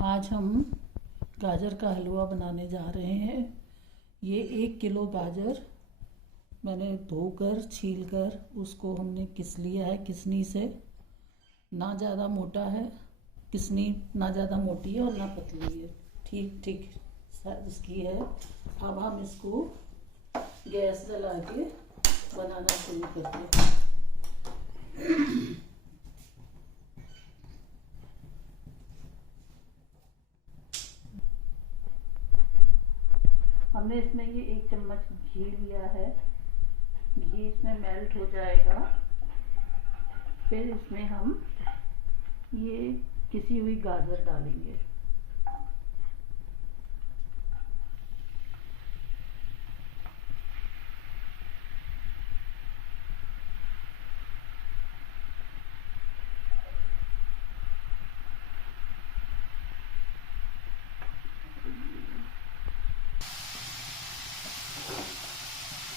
आज हम गाजर का हलवा बनाने जा रहे हैं। ये 1 किलो गाजर मैंने धोकर छीलकर उसको हमने किस लिया है किसनी से। ना ज़्यादा मोटा है किसनी, ना ज़्यादा मोटी है और ना पतली है, ठीक ठीक इसकी है। अब हम इसको गैस जला के बनाना शुरू करते हैं। हमने इसमें ये 1 चम्मच घी लिया है। घी इसमें मेल्ट हो जाएगा, फिर इसमें हम ये किसी हुई गाजर डालेंगे।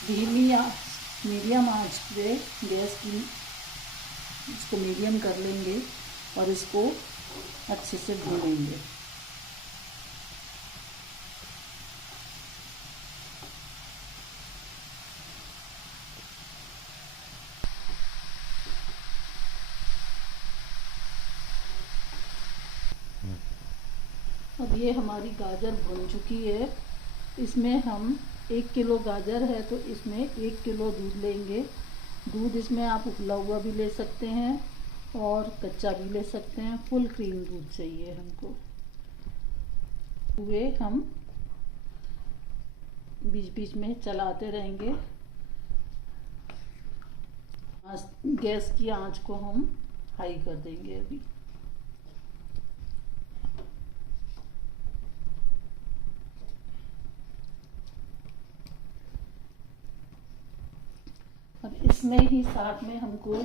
धीमी या मीडियम आंच पे गैस की इसको मीडियम कर लेंगे और इसको अच्छे से भूनेंगे। अब ये हमारी गाजर भुन चुकी है। इसमें हम 1 किलो गाजर है तो इसमें 1 किलो दूध लेंगे। दूध इसमें आप उबला हुआ भी ले सकते हैं और कच्चा भी ले सकते हैं। फुल क्रीम दूध चाहिए हमको। हुए हम बीच बीच में चलाते रहेंगे। गैस की आंच को हम हाई कर देंगे अभी। अब इसमें ही साथ में हमको अब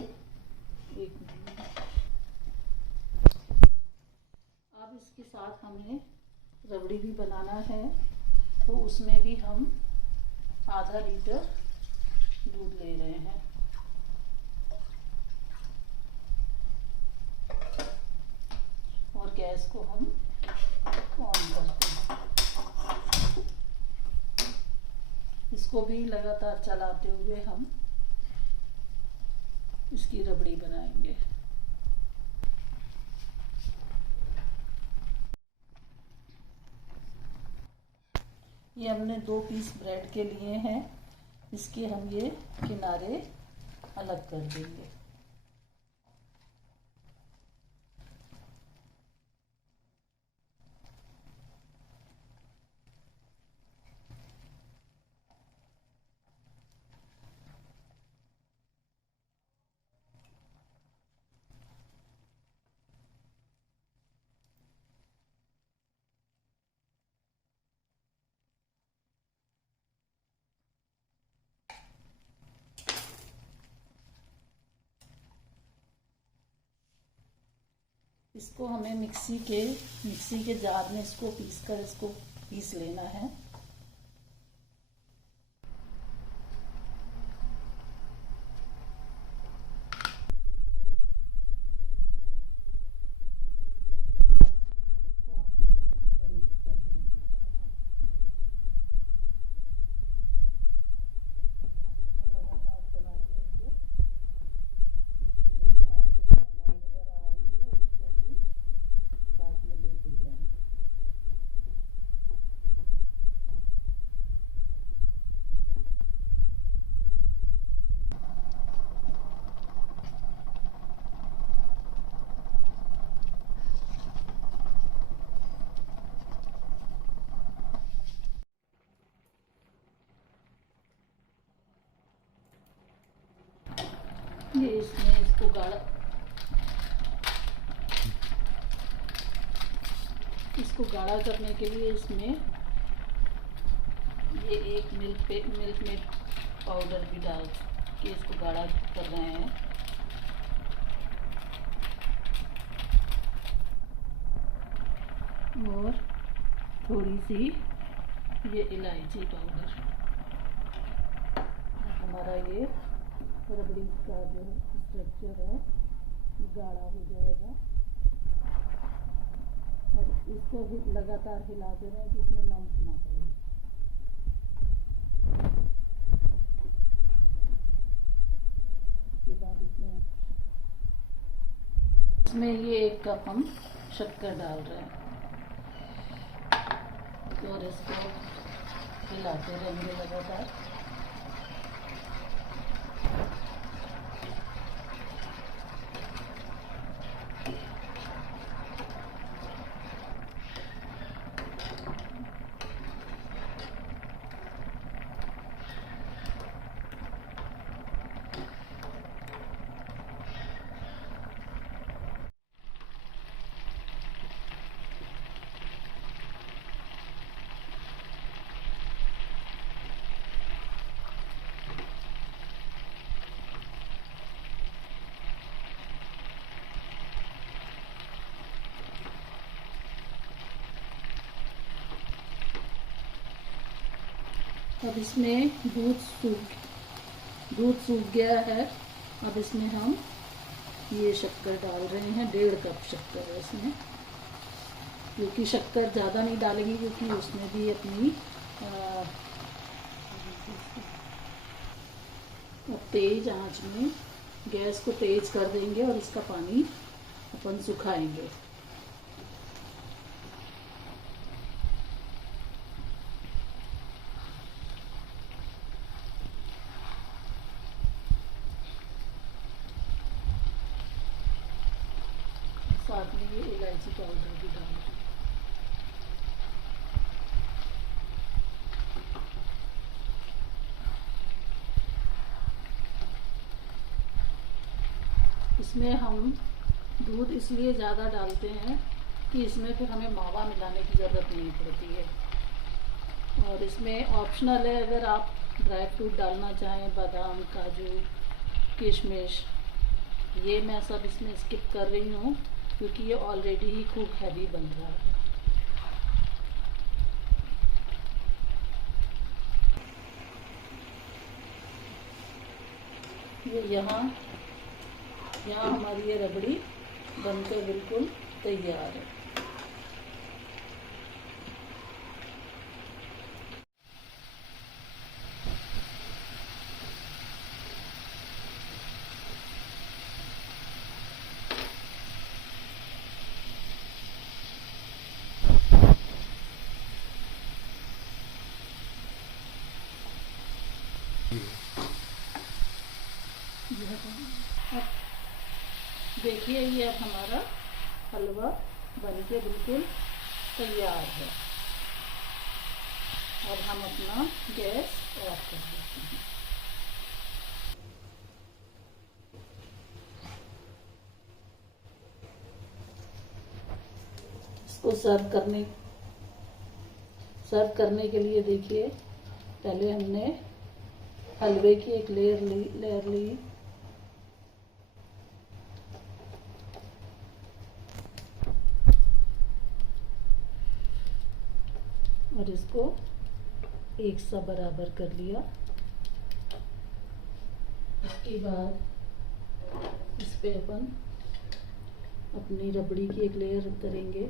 इसके साथ हमें रबड़ी भी बनाना है, तो उसमें भी हम आधा लीटर दूध ले रहे हैं। और गैस को हम ऑन करते हैं। इसको भी लगातार चलाते हुए हम इसकी रबड़ी बनाएंगे। ये हमने 2 पीस ब्रेड के लिए हैं। इसके हम ये किनारे अलग कर देंगे। इसको हमें मिक्सी के जार में इसको पीस लेना है। इसको हमें मिक्स कर देंगे और लगातार चलाते हुए इसकी जो किनारे पे मलाई नजर आ रही है उसको भी साथ में लेते जाएंगे। ये इसमें इसको गाढ़ा करने के लिए इसमें ये 1 मिल्क मेड पाउडर भी डाल के इसको गाढ़ा कर रहे हैं। और थोड़ी सी ये इलायची पाउडर। हमारा ये रबड़ी का जो स्ट्रक्चर है गाढ़ा हो जाएगा। और इसको लगातार हिलाते रहें कि इसमें लम्प ना पड़े। इसके बाद इसमें ये 1 कप हम शक्कर डाल रहे हैं और इसको हिलाते रहेंगे लगातार। अब इसमें दूध सूख गया है। अब इसमें हम ये शक्कर डाल रहे हैं, 1.5 कप शक्कर है इसमें, क्योंकि शक्कर ज़्यादा नहीं डालेंगे क्योंकि उसमें भी अपनी तेज आंच में गैस को तेज कर देंगे और इसका पानी अपन सुखाएंगे। साथ में ये इलायची पाउडर भी डाल दें। इसमें हम दूध इसलिए ज़्यादा डालते हैं कि इसमें फिर हमें मावा मिलाने की ज़रूरत नहीं पड़ती है। और इसमें ऑप्शनल है, अगर आप ड्राई फ्रूट डालना चाहें, बादाम, काजू, किशमिश, ये मैं सब इसमें स्किप कर रही हूँ क्योंकि ये ऑलरेडी ही खूब हैवी बन रहा है। ये यहाँ हमारी ये रबड़ी बनकर बिल्कुल तैयार है। अब देखिए, ये अब हमारा हलवा बनके बिल्कुल तैयार है। अब हम अपना गैस ऑफ कर देते हैं। इसको सर्व करने के लिए देखिए, पहले हमने हलवे की एक लेयर ली, और इसको एक सा बराबर कर लिया। इसके बाद इस पे अपन अपनी रबड़ी की एक लेयर करेंगे।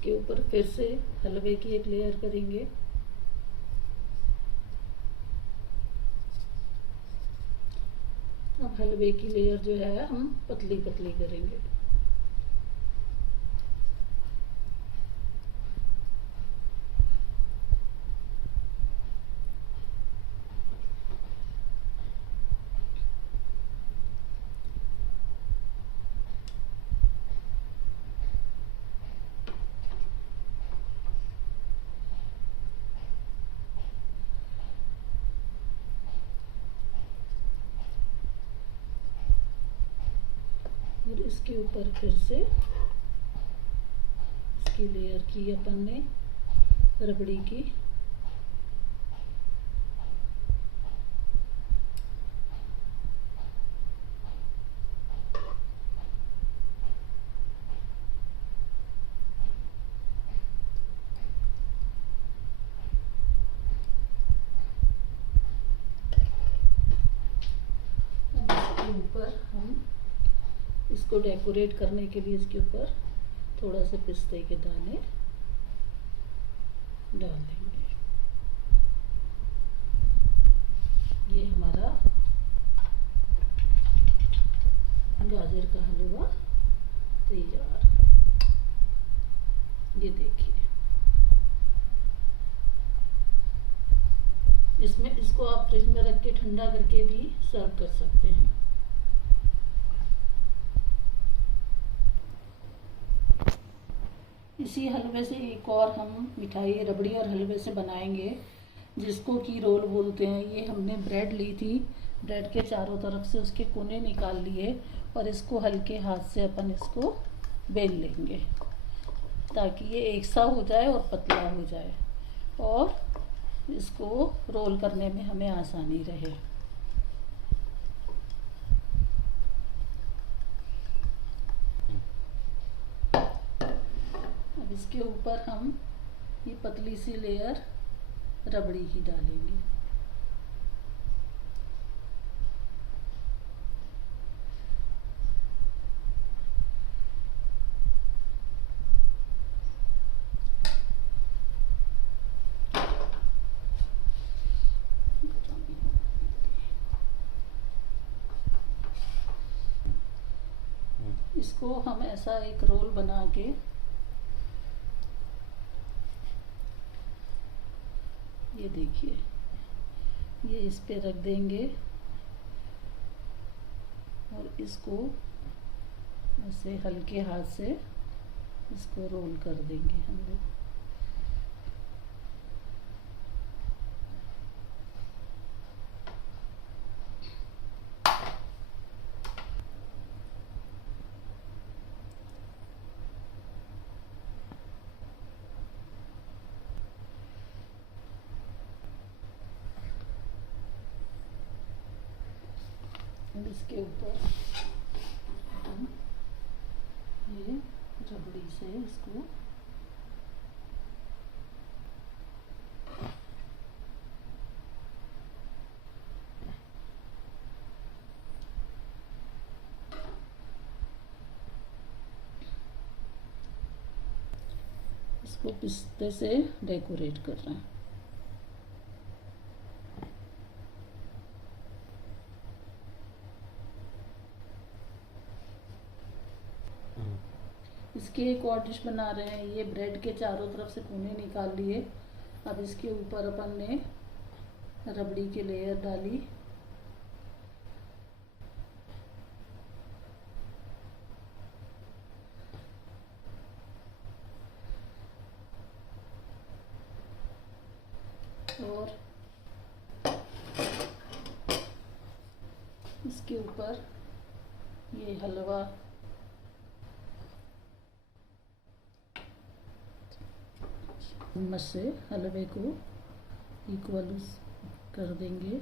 के ऊपर फिर से हलवे की एक लेयर करेंगे। अब हलवे की लेयर जो है हम पतली पतली करेंगे। और इसके ऊपर फिर से इसकी लेयर की अपन ने रबड़ी की ऊपर हम इसको डेकोरेट करने के लिए इसके ऊपर थोड़ा सा पिस्ते के दाने डाल देंगे। ये हमारा गाजर का हलवा तैयार। ये देखिए, इसको आप फ्रिज में रख के ठंडा करके भी सर्व कर सकते हैं। इसी हलवे से एक और हम मिठाई रबड़ी और हलवे से बनाएंगे, जिसको की रोल बोलते हैं। ये हमने ब्रेड ली थी, ब्रेड के चारों तरफ से उसके कोने निकाल लिए और इसको हल्के हाथ से अपन इसको बेल लेंगे ताकि ये एक सा हो जाए और पतला हो जाए और इसको रोल करने में हमें आसानी रहे। अब इसके ऊपर हम ये पतली सी लेयर रबड़ी की डालेंगे। इसको हम ऐसा एक रोल बना के ये देखिए, ये इस पे रख देंगे और इसको ऐसे हल्के हाथ से इसको रोल कर देंगे हम लोग। इसके ऊपर हम ये रबड़ी से इसको पिस्ते से डेकोरेट कर रहे हैं। इसकी एक और डिश बना रहे हैं। ये ब्रेड के चारों तरफ से कोने निकाल लिए। अब इसके ऊपर अपन ने रबड़ी की लेयर डाली और इसके ऊपर ये हलवा चम्मच से हलवे को इक्वल कर देंगे।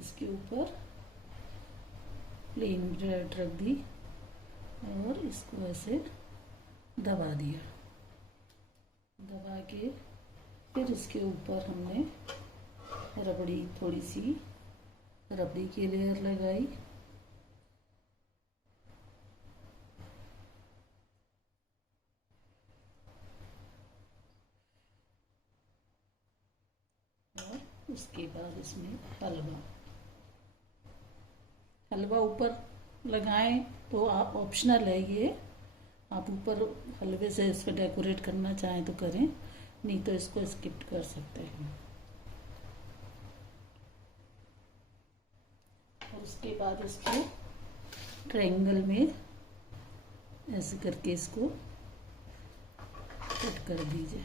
इसके ऊपर प्लेन ब्रेड रख दी और इसको ऐसे दबा दिया। दबा के फिर इसके ऊपर हमने रबड़ी, थोड़ी सी रबड़ी की लेयर लगाई और उसके बाद इसमें हलवा ऊपर लगाएं तो आप ऑप्शनल है ये, आप ऊपर हलवे से इसको डेकोरेट करना चाहें तो करें, नहीं तो इसको स्किप कर सकते हैं। और उसके बाद इसको ट्रायंगल में ऐसे करके इसको कट कर दीजिए।